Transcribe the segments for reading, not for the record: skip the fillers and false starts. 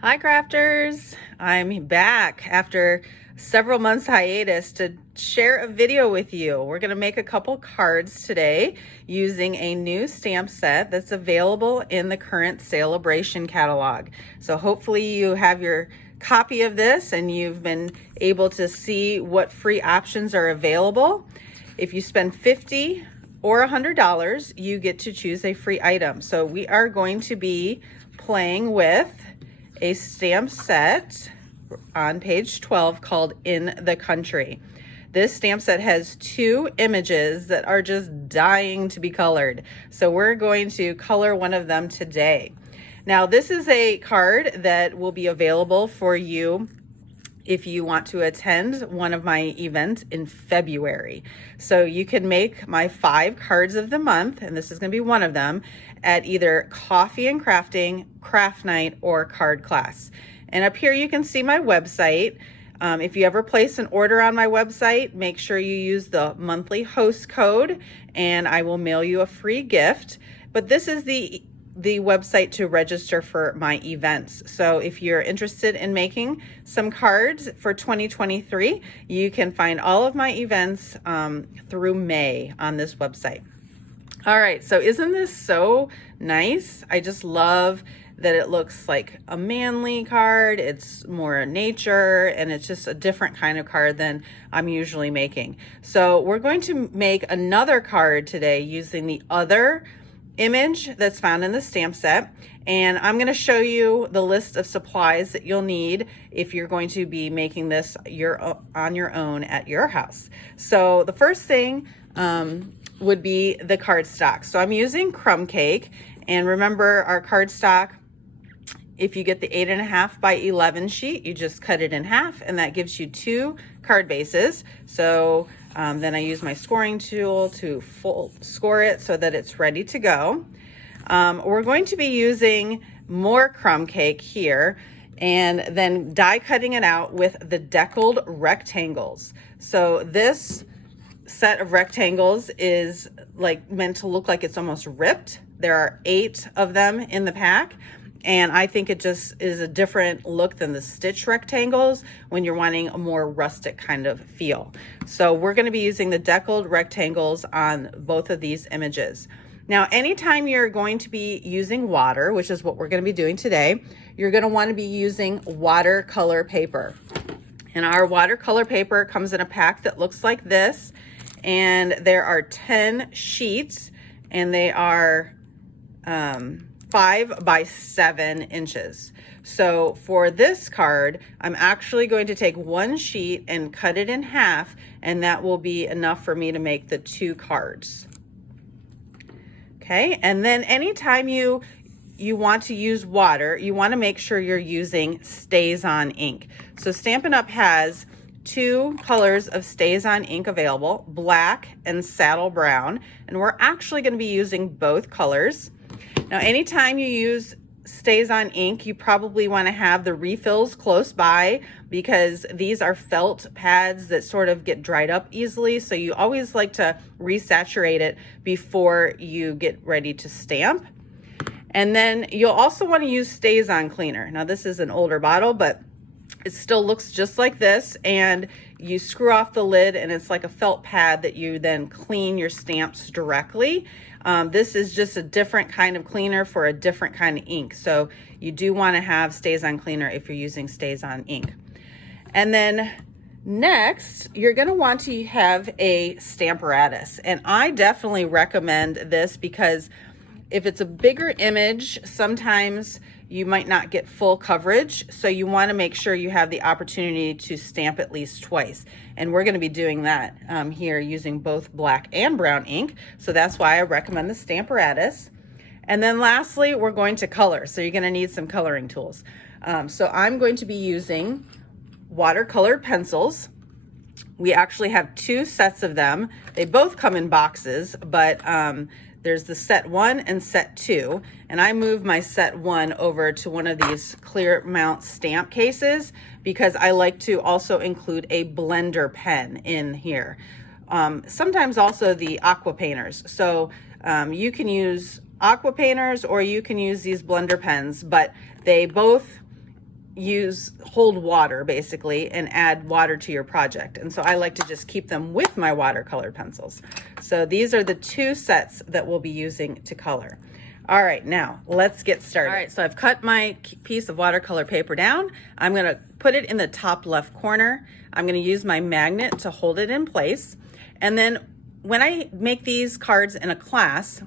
Hi crafters, I'm back after several months hiatus to share a video with you. We're going to make a couple cards today using a new stamp set that's available in the current Celebration catalog. So hopefully you have your copy of this and you've been able to see what free options are available. If you spend $50 or $100, you get to choose a free item. So we are going to be playing with a stamp set on page 12 called In the Country. This stamp set has two images that are just dying to be colored. So we're going to color one of them today. Now this is a card that will be available for you if you want to attend one of my events in February. So you can make my 5 cards of the month, and this is going to be one of them, at either Coffee and Crafting, Craft Night, or Card Class. And up here you can see my website. If you ever place an order on my website, make sure you use the monthly host code and I will mail you a free gift. But this is the website to register for my events. So if you're interested in making some cards for 2023, you can find all of my events through May on this website. All right, so isn't this so nice? I just love that it looks like a manly card. It's more nature, and it's just a different kind of card than I'm usually making. So we're going to make another card today using the other image that's found in the stamp set, and I'm going to show you the list of supplies that you'll need if you're going to be making this on your own at your house. So the first thing would be the cardstock. So I'm using crumb cake, and remember our cardstock, if you get the 8.5 by 11 sheet, you just cut it in half, and that gives you 2 card bases. So then I use my scoring tool to full score it so that it's ready to go. We're going to be using more crumb cake here and then die cutting it out with the Deckled rectangles. So this set of rectangles is like meant to look like it's almost ripped. There are 8 of them in the pack. And I think it just is a different look than the stitch rectangles when you're wanting a more rustic kind of feel. So we're going to be using the Deckled rectangles on both of these images. Now, anytime you're going to be using water, which is what we're going to be doing today, you're going to want to be using watercolor paper. And our watercolor paper comes in a pack that looks like this. And there are 10 sheets, and they are 5 by 7 inches. So for this card, I'm actually going to take 1 sheet and cut it in half, and that will be enough for me to make the 2 cards. Okay, and then anytime you want to use water, you want to make sure you're using StazOn ink. So Stampin' Up! Has 2 colors of StazOn ink available, black and saddle brown, and we're actually going to be using both colors. Now, anytime you use StazOn ink, you probably want to have the refills close by because these are felt pads that sort of get dried up easily. So you always like to resaturate it before you get ready to stamp. And then you'll also want to use StazOn Cleaner. Now, this is an older bottle, but it still looks just like this, and you screw off the lid and it's like a felt pad that you then clean your stamps directly. This is just a different kind of cleaner for a different kind of ink. So you do want to have StazOn Cleaner if you're using StazOn ink. And then next, you're going to want to have a stamparatus. And I definitely recommend this because if it's a bigger image, sometimes you might not get full coverage. So you want to make sure you have the opportunity to stamp at least twice. And we're going to be doing that here using both black and brown ink. So that's why I recommend the stamparatus. And then lastly, we're going to color. So you're going to need some coloring tools. So I'm going to be using Watercolor Pencils. We actually have 2 sets of them. They both come in boxes, but there's the set 1 and set 2, and I moved my set 1 over to one of these clear mount stamp cases because I like to also include a blender pen in here. Sometimes also the aqua painters. So you can use aqua painters or you can use these blender pens, but they both hold water basically and add water to your project. And so I like to just keep them with my watercolor pencils. So these are the 2 sets that we'll be using to color. All right, now let's get started. All right, so I've cut my piece of watercolor paper down. I'm gonna put it in the top left corner. I'm gonna use my magnet to hold it in place. And then when I make these cards in a class,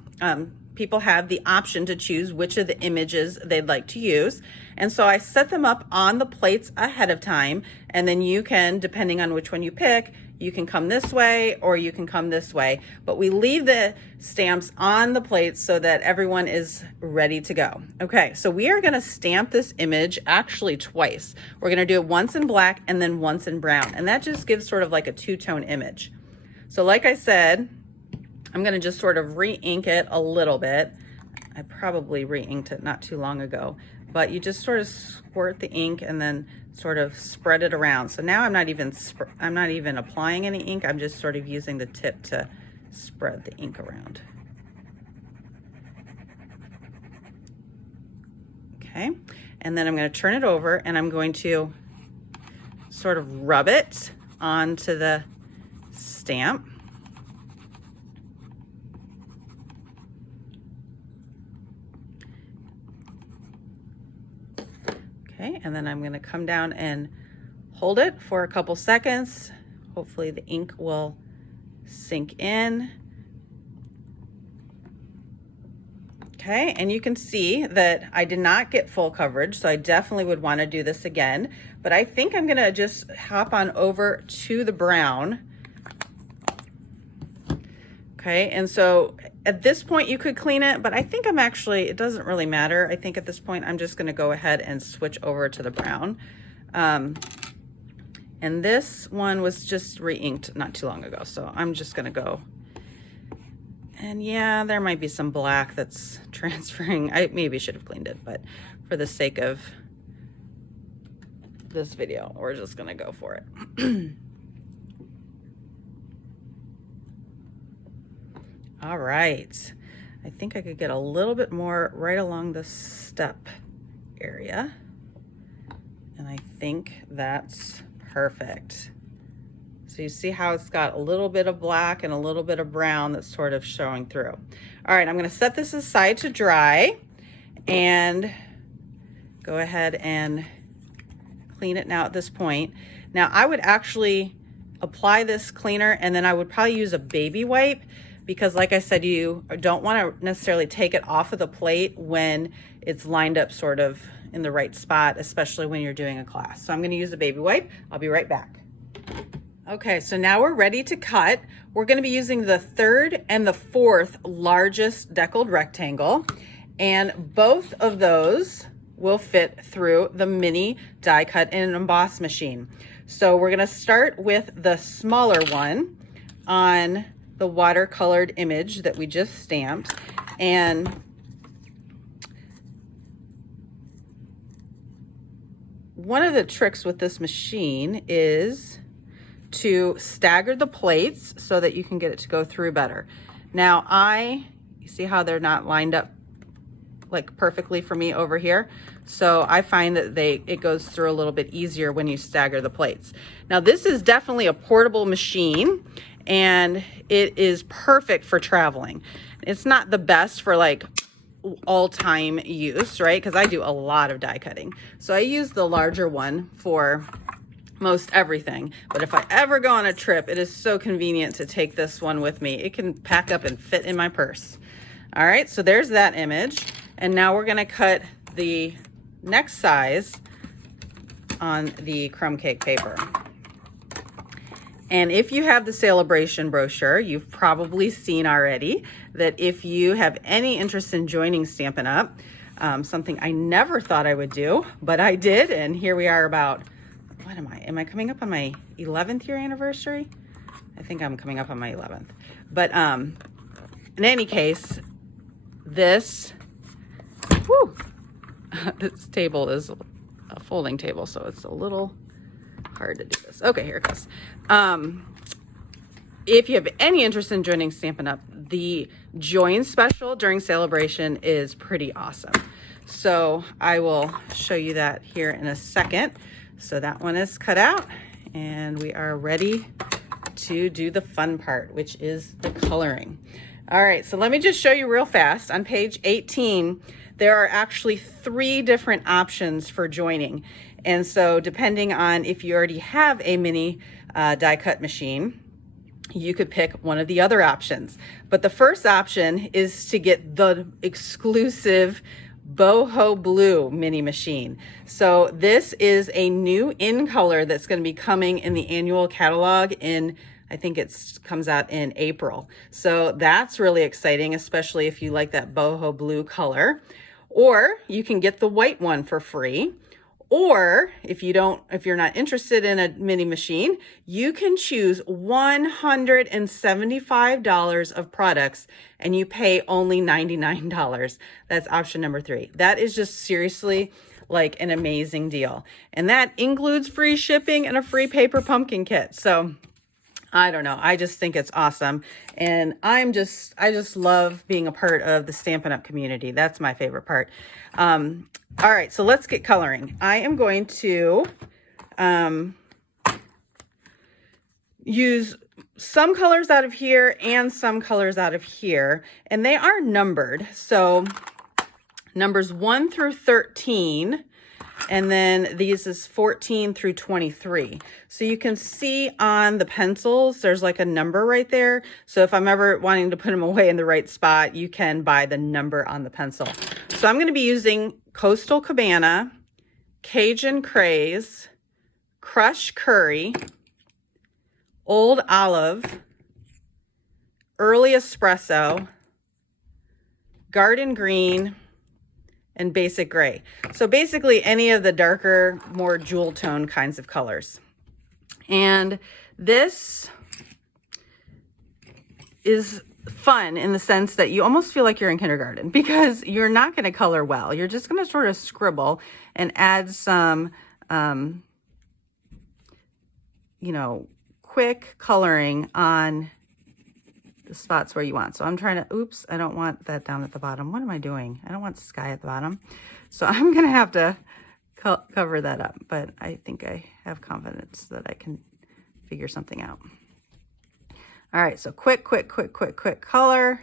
people have the option to choose which of the images they'd like to use. And so I set them up on the plates ahead of time, and then you can, depending on which one you pick, you can come this way or you can come this way. But we leave the stamps on the plates so that everyone is ready to go. Okay, so we are gonna stamp this image actually twice. We're gonna do it once in black and then once in brown. And that just gives sort of like a 2-tone image. So like I said, I'm gonna just sort of re-ink it a little bit. I probably re-inked it not too long ago, but you just sort of squirt the ink and then sort of spread it around. So now I'm not even applying any ink. I'm just sort of using the tip to spread the ink around. Okay, and then I'm gonna turn it over and I'm going to sort of rub it onto the stamp. Okay, and then I'm going to come down and hold it for a couple seconds. Hopefully the ink will sink in. Okay, and you can see that I did not get full coverage, so I definitely would want to do this again. But I think I'm going to just hop on over to the brown. Okay, and so at this point you could clean it, but I think it doesn't really matter. I think at this point I'm just gonna go ahead and switch over to the brown. And this one was just re-inked not too long ago, so I'm just gonna go. And yeah, there might be some black that's transferring. I maybe should have cleaned it, but for the sake of this video, we're just gonna go for it. All right, I think I could get a little bit more right along the step area. And I think that's perfect. So you see how it's got a little bit of black and a little bit of brown that's sort of showing through. All right, I'm gonna set this aside to dry and go ahead and clean it now at this point. Now I would actually apply this cleaner and then I would probably use a baby wipe, because like I said, you don't want to necessarily take it off of the plate when it's lined up sort of in the right spot, especially when you're doing a class. So I'm going to use a baby wipe. I'll be right back. Okay, so now we're ready to cut. We're going to be using the 3rd and the 4th largest deckled rectangle, and both of those will fit through the mini die cut and emboss machine. So we're going to start with the smaller one on the watercolored image that we just stamped. And one of the tricks with this machine is to stagger the plates so that you can get it to go through better. Now you see how they're not lined up like perfectly for me over here? So I find that it goes through a little bit easier when you stagger the plates. Now this is definitely a portable machine and it is perfect for traveling. It's not the best for like all-time use, right? Because I do a lot of die cutting. So I use the larger one for most everything. But if I ever go on a trip, it is so convenient to take this one with me. It can pack up and fit in my purse. All right, so there's that image. And now we're gonna cut the next size on the crumb cake paper. And if you have the Celebration brochure, you've probably seen already that if you have any interest in joining Stampin' Up, something I never thought I would do, but I did, and here we are about, what am I? Am I coming up on my 11th year anniversary? I think I'm coming up on my 11th. But in any case, this table is a folding table, so it's a little hard to do this. Okay, here it goes. If you have any interest in joining Stampin' Up, the join special during Celebration is pretty awesome. So I will show you that here in a second. So that one is cut out and we are ready to do the fun part, which is the coloring. All right, so let me just show you real fast. On page 18, there are actually 3 different options for joining. And so depending on if you already have a mini die cut machine, you could pick one of the other options. But the first option is to get the exclusive boho blue mini machine. So this is a new in color that's going to be coming in the annual catalog in, I think it comes out in April. So that's really exciting, especially if you like that boho blue color. Or you can get the white one for free. Or if you're not interested in a mini machine, you can choose $175 of products and you pay only $99. That's option number 3. That is just seriously like an amazing deal. And that includes free shipping and a free paper pumpkin kit. So I don't know. I just think it's awesome. And I just love being a part of the Stampin' Up! Community. That's my favorite part. All right, so let's get coloring. I am going to use some colors out of here and some colors out of here, and they are numbered. So numbers 1 through 13, and then these is 14 through 23. So you can see on the pencils, there's like a number right there. So if I'm ever wanting to put them away in the right spot, you can buy the number on the pencil. So I'm going to be using Coastal Cabana, Cajun Craze, Crush Curry, Old Olive, Early Espresso, Garden Green, and Basic Gray. So basically any of the darker, more jewel tone kinds of colors. And this is fun in the sense that you almost feel like you're in kindergarten because you're not going to color well. You're just going to sort of scribble and add some, quick coloring on the spots where you want. So I'm trying to, oops, I don't want that down at the bottom. What am I doing? I don't want sky at the bottom. So I'm going to have to cover that up, but I think I have confidence that I can figure something out. All right, so quick color.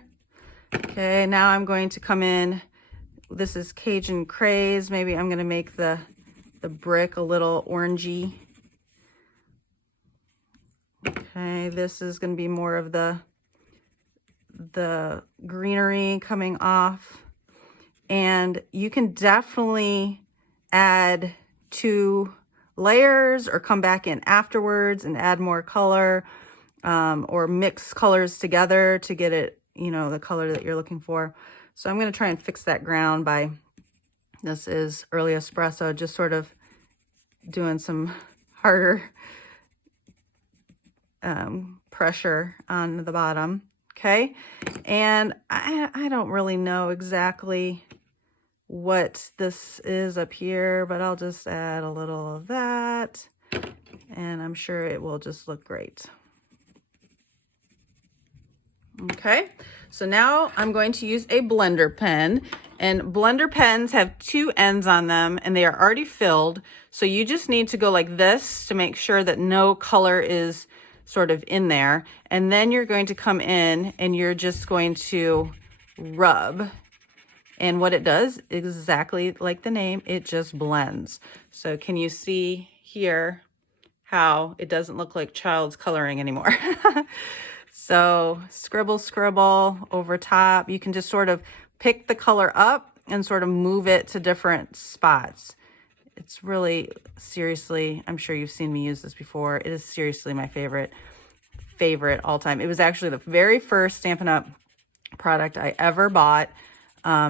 Okay, now I'm going to come in. This is Cajun Craze. Maybe I'm going to make the brick a little orangey. Okay, this is going to be more of the greenery coming off. And you can definitely add 2 layers or come back in afterwards and add more color. Or mix colors together to get it, the color that you're looking for. So I'm going to try and fix that ground by, this is Early Espresso, just sort of doing some harder pressure on the bottom. Okay. And I don't really know exactly what this is up here, but I'll just add a little of that and I'm sure it will just look great. Okay, so now I'm going to use a blender pen, and blender pens have 2 ends on them and they are already filled. So you just need to go like this to make sure that no color is sort of in there. And then you're going to come in and you're just going to rub. And what it does, exactly like the name, it just blends. So can you see here how it doesn't look like child's coloring anymore? So scribble over top. You can just sort of pick the color up and sort of move it to different spots. It's really, seriously, I'm sure you've seen me use this before. It is seriously my favorite all time. It was actually the very first Stampin' Up! Product I ever bought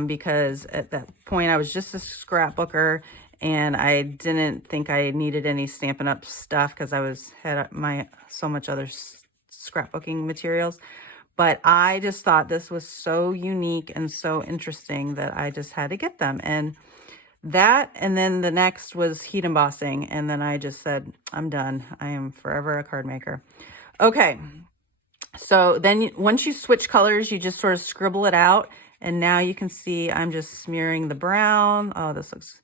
because at that point I was just a scrapbooker and I didn't think I needed any Stampin' Up! Stuff because I had so much other scrapbooking materials, but I just thought this was so unique and so interesting that I just had to get them. And then the next was heat embossing, and then I just said, I'm done. I am forever a card maker. Okay, so then once you switch colors, you just sort of scribble it out And now you can see I'm just smearing the brown. Oh, this looks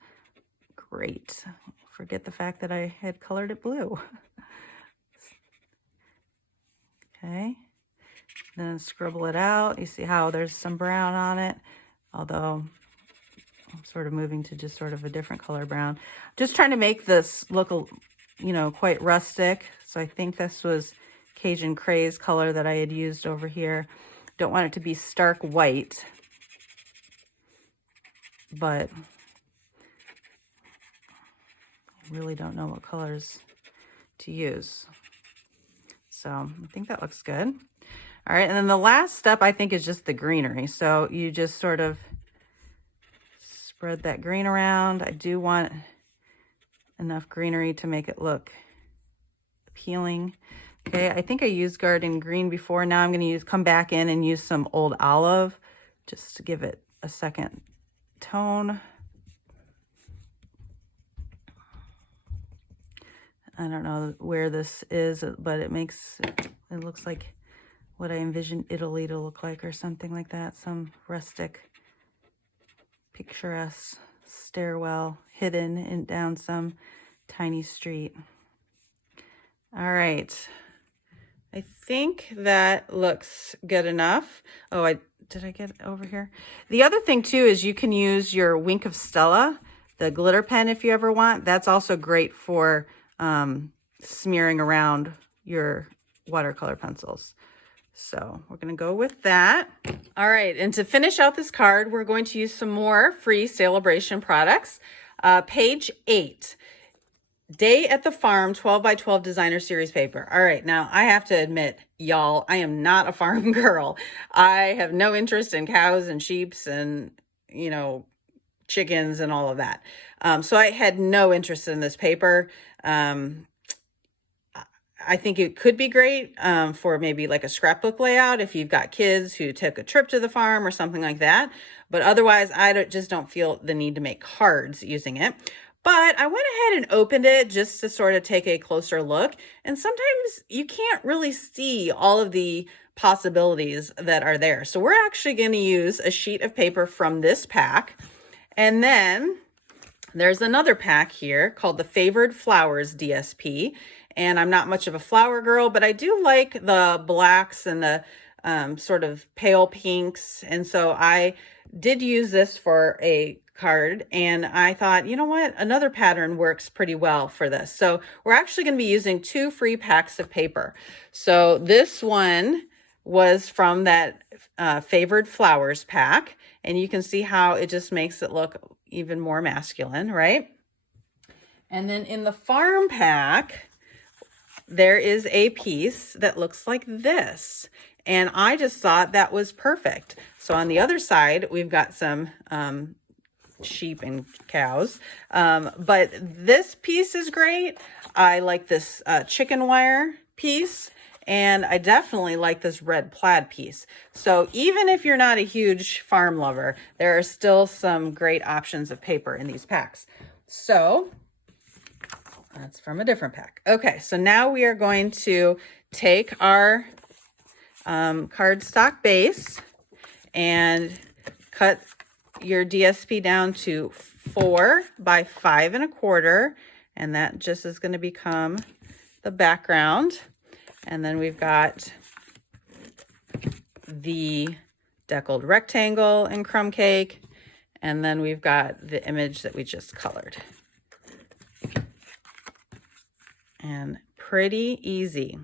great. Forget the fact that I had colored it blue. Okay, then scribble it out. You see how there's some brown on it, although I'm sort of moving to just sort of a different color brown. Just trying to make this look, you know, quite rustic. So I think this was Cajun Craze color that I had used over here. Don't want it to be stark white, but I really don't know what colors to use. So I think that looks good. All right, and then the last step I think is just the greenery. So you just sort of spread that green around. I do want enough greenery to make it look appealing. Okay, I think I used garden green before. Now I'm going to come back in and use some old olive just to give it a second tone. I don't know where this is, but it looks like what I envisioned Italy to look like or something like that. Some rustic, picturesque stairwell hidden in down some tiny street. All right. I think that looks good enough. Oh, did I get over here? The other thing too is you can use your Wink of Stella, the glitter pen, if you ever want. That's also great for smearing around your watercolor pencils. So we're going to go with that. All right, and to finish out this card, we're going to use some more free Celebration products. Page 8, Day at the Farm 12 by 12 Designer Series paper. All right, now I have to admit, y'all, I am not a farm girl. I have no interest in cows and sheeps and, you know, chickens and all of that. So I had no interest in this paper. I think it could be great for maybe like a scrapbook layout if you've got kids who took a trip to the farm or something like that. But otherwise, just don't feel the need to make cards using it. But I went ahead and opened it just to sort of take a closer look. And sometimes you can't really see all of the possibilities that are there. So we're actually going to use a sheet of paper from this pack. And then there's another pack here called the Favored Flowers DSP. And I'm not much of a flower girl, but I do like the blacks and the sort of pale pinks. And so I did use this for a card, and I thought, you know what, another pattern works pretty well for this. So we're actually going to be using 2 free packs of paper. So this one was from that Favored Flowers pack, and you can see how it just makes it look even more masculine, right? And then in the Farm pack, there is a piece that looks like this. And I just thought that was perfect. So on the other side, we've got some sheep and cows. But this piece is great. I like this chicken wire piece. And I definitely like this red plaid piece. So even if you're not a huge farm lover, there are still some great options of paper in these packs. So that's from a different pack. Okay, so now we are going to take our cardstock base and cut your DSP down to 4 by 5 1/4, and that just is going to become the background. And then we've got the deckled rectangle in crumb cake, and then we've got the image that we just colored. And pretty easy.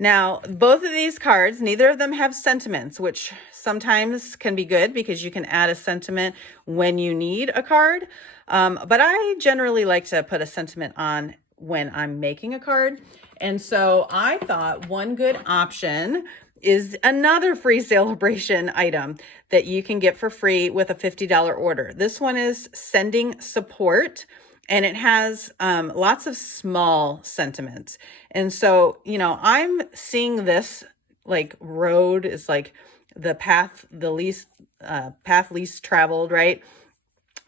Now, both of these cards, neither of them have sentiments, which sometimes can be good because you can add a sentiment when you need a card. But I generally like to put a sentiment on when I'm making a card. And so I thought one good option is another free Celebration item that you can get for free with a $50 order. This one is Sending Support. And it has lots of small sentiments. And so, you know, I'm seeing this like road is like the path least traveled, right?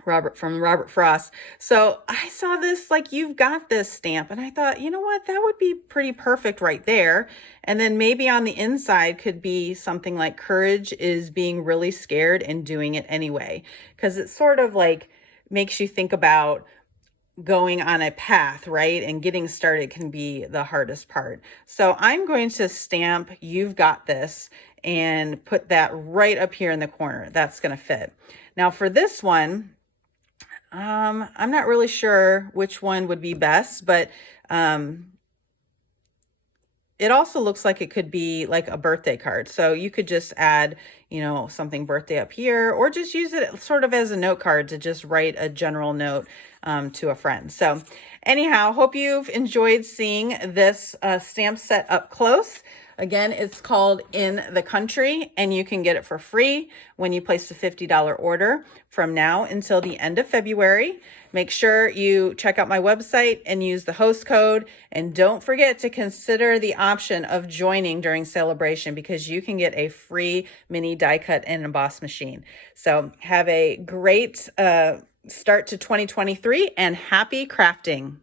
Robert Frost. So I saw this like "You've Got This" stamp, and I thought, you know what, that would be pretty perfect right there. And then maybe on the inside could be something like "Courage is being really scared and doing it anyway," because it sort of like makes you think about going on a path, right? And getting started can be the hardest part. So I'm going to stamp "You've Got This" and put that right up here in the corner. That's going to fit. Now for this one, I'm not really sure which one would be best, but it also looks like it could be like a birthday card. So you could just add, you know, something birthday up here, or just use it sort of as a note card to just write a general note to a friend. So anyhow, hope you've enjoyed seeing this stamp set up close. Again, it's called "In the Country," and you can get it for free when you place a $50 order from now until the end of February. Make sure you check out my website and use the host code. And don't forget to consider the option of joining during celebration, because you can get a free mini die cut and emboss machine. So have a great start to 2023 and happy crafting.